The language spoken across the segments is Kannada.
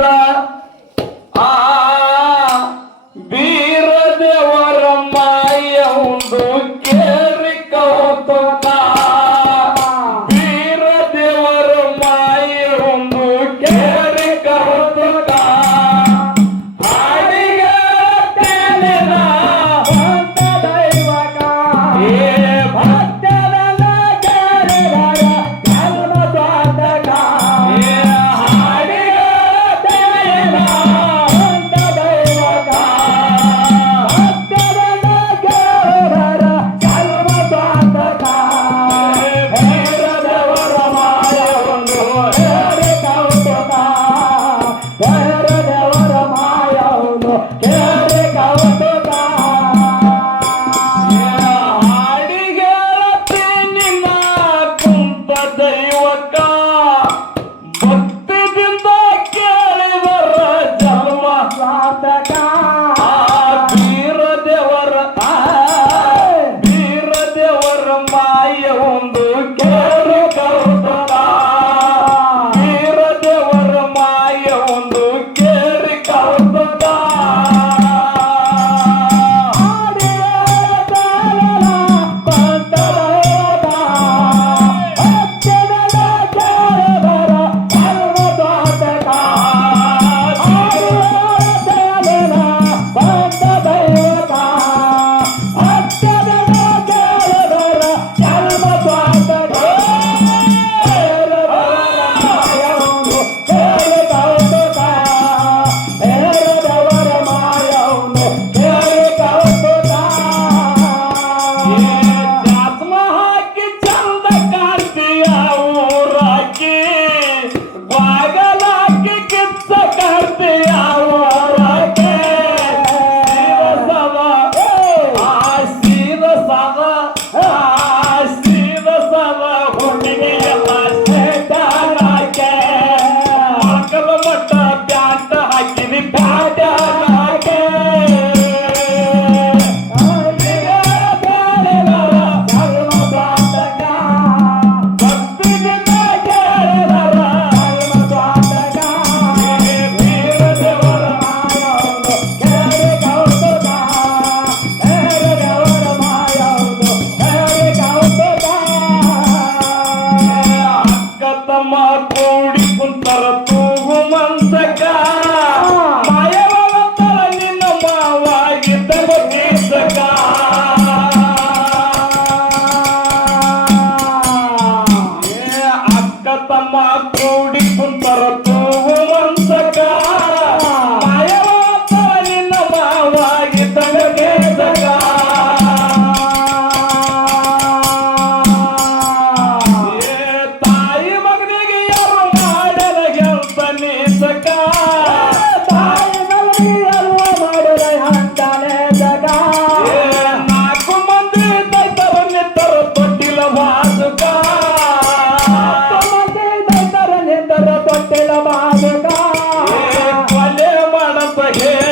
বন্ধুরা ತಮ್ಮ ಕೂಡಿ ಕುಂತರ ತೂವಂತಕಾರ ನಿನ್ನ ಮಾವಾಗಿ ತನಗೆ ತಾಯಿ ಮಗನಿಗೆ ಯಾರು ಮಾಡಲ ಗೆಲ್ತ ನೀ লাগে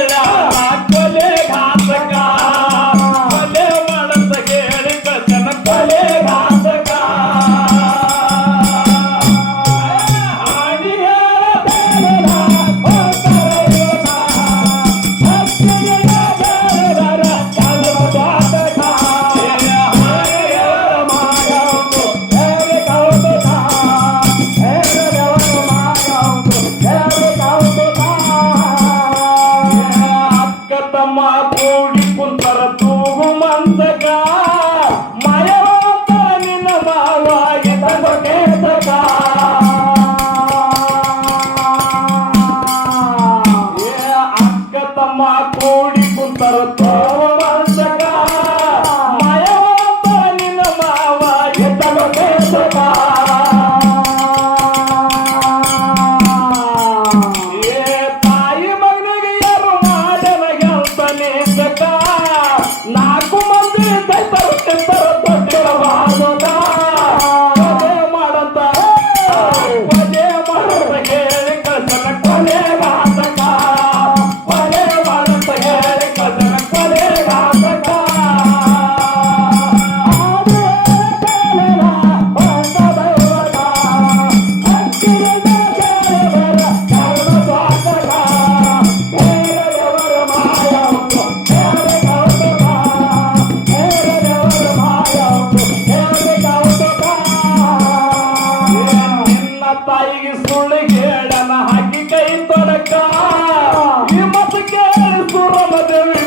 somebody.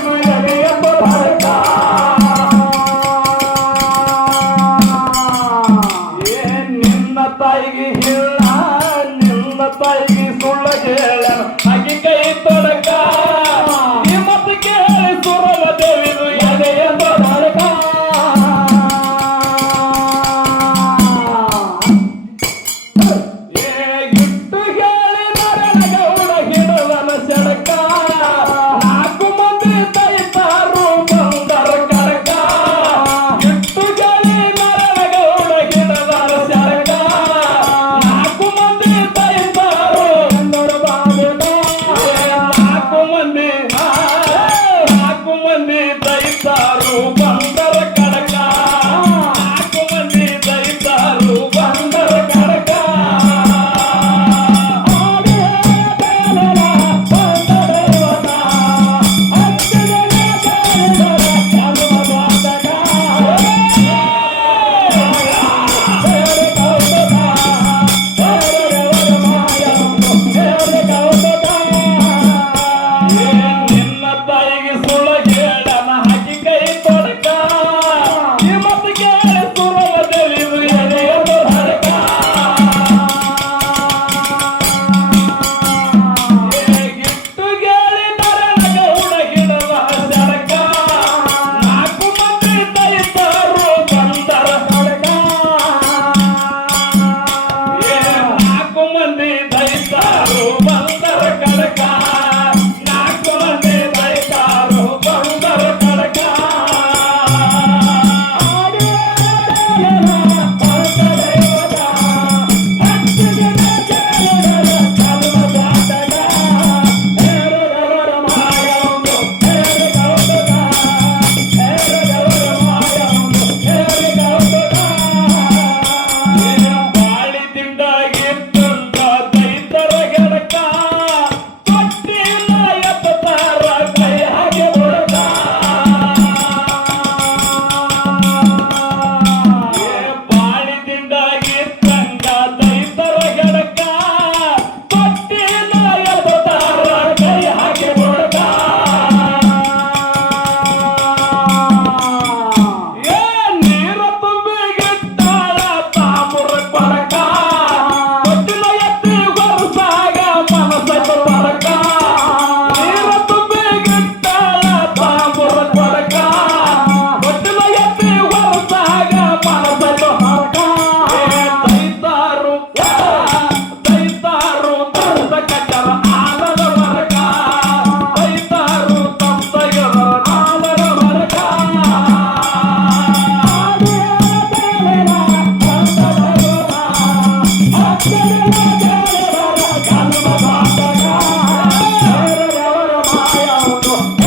顔の